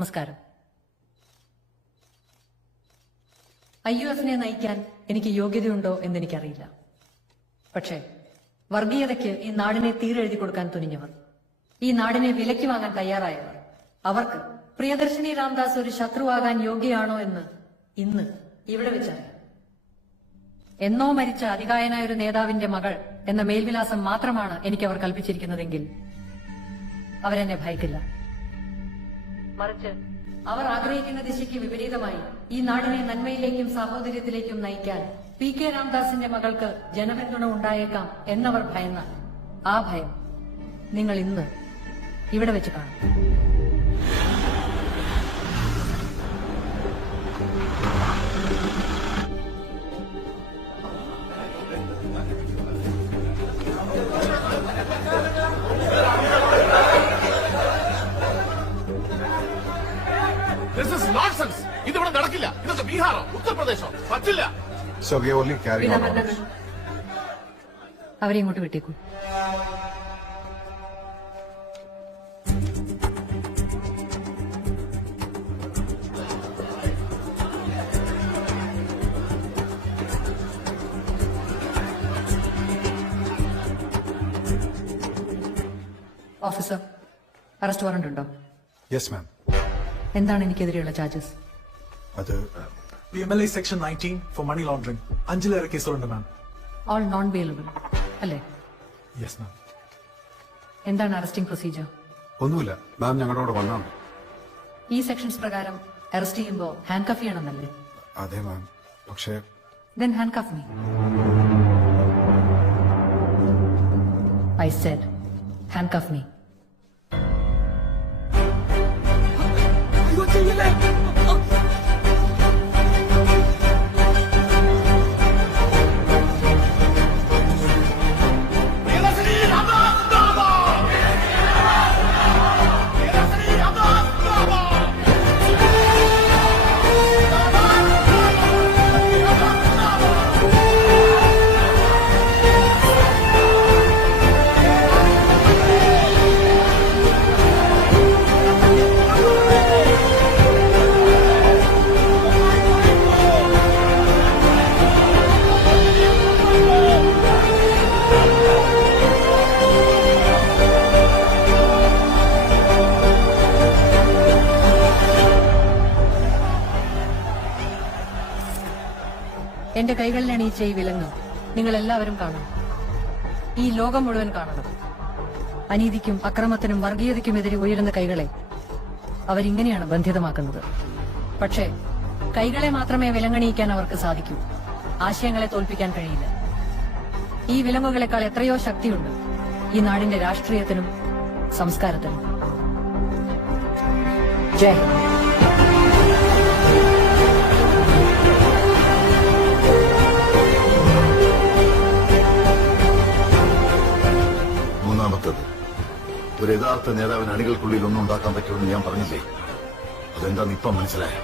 നമസ്കാരം. IUFനെ നയിക്കാൻ എനിക്ക് യോഗ്യതയുണ്ടോ എന്നെനിക്കറിയില്ല. പക്ഷേ വർഗീയതയ്ക്ക് ഈ നാടിനെ തീരെഴുതി കൊടുക്കാൻ തുനിഞ്ഞവർ, ഈ നാടിനെ വിലയ്ക്ക് വാങ്ങാൻ തയ്യാറായവർ, അവർക്ക് പ്രിയദർശിനി രാംദാസ് ഒരു ശത്രുവാകാൻ യോഗ്യയാണോ എന്ന് ഇന്ന് ഇവിടെ വെച്ചറിയാം. എന്നോ മരിച്ച അതികായനായ ഒരു നേതാവിന്റെ മകൾ എന്ന മേൽവിലാസം മാത്രമാണ് എനിക്ക് അവർ കൽപ്പിച്ചിരിക്കുന്നതെങ്കിൽ അവരെന്നെ ഭയക്കില്ല. മറിച്ച് അവർ ആഗ്രഹിക്കുന്ന ദിശയ്ക്ക് വിപരീതമായി ഈ നാടിനെ നന്മയിലേക്കും സാഹോദര്യത്തിലേക്കും നയിക്കാൻ PK രാംദാസിന്റെ മകൾക്ക് ജനപിന്തുണ ഉണ്ടായേക്കാം എന്നവർ ഭയന്നാൽ ആ ഭയം നിങ്ങൾ ഇന്ന് ഇവിടെ വെച്ച് കാണും. ഇതിവിടെ നടക്കില്ല. ഇതൊക്കെ ബീഹാറോ ഉത്തർപ്രദേശോ പറ്റില്ല. അവരെ ഇങ്ങോട്ട് വിട്ടേക്കൂ. ഓഫീസർ, അറസ്റ്റ് വാറണ്ട് ഉണ്ടോ? Yes ma'am. എന്താണ് എനിക്കെതിരെയുള്ള ചാർജസ്? അത് PMLA section 19 for money laundering. 5 കേസുകളുണ്ട് മാം. ഓൾ നോൺ ബെയിലബിൾ അല്ലേ? Yes ma'am. എന്താണ് അറസ്റ്റിംഗ് പ്രൊസീജിയർ? ഒന്നുമില്ല മാം, ഞങ്ങളോട് വന്നാണ്. ഈ സെക്ഷൻസ് പ്രകാരം അറസ്റ്റ് ചെയ്യുമ്പോൾ ഹാൻഡ് കഫ് ചെയ്യണമെന്നല്ലേ? അതെ മാം, പക്ഷേ Then handcuff me. I said, handcuff me. എന്റെ കൈകളിൽ അണിയിച്ച ഈ വിലങ്ങ് നിങ്ങൾ എല്ലാവരും കാണണം. ഈ ലോകം മുഴുവൻ കാണണം. അനീതിക്കും അക്രമത്തിനും വർഗീയതയ്ക്കുമെതിരെ ഉയരുന്ന കൈകളെ അവരിങ്ങനെയാണ് ബന്ധിതമാക്കുന്നത്. പക്ഷേ കൈകളെ മാത്രമേ വിലങ്ങണിയിക്കാൻ അവർക്ക് സാധിക്കൂ. ആശയങ്ങളെ തോൽപ്പിക്കാൻ കഴിയില്ല. ഈ വിലങ്ങുകളെക്കാൾ എത്രയോ ശക്തിയുണ്ട് ഈ നാടിന്റെ രാഷ്ട്രീയത്തിനും സംസ്കാരത്തിനും. ജയ് ഹിന്ദ്. മൂന്നാമത്തത്, ഒരു യഥാർത്ഥ നേതാവിന് അണികൾക്കുള്ളിൽ ഒന്നും ഉണ്ടാക്കാൻ പറ്റുമെന്ന് ഞാൻ പറഞ്ഞില്ലേ? അതെന്താന്ന് ഇപ്പം മനസ്സിലായോ?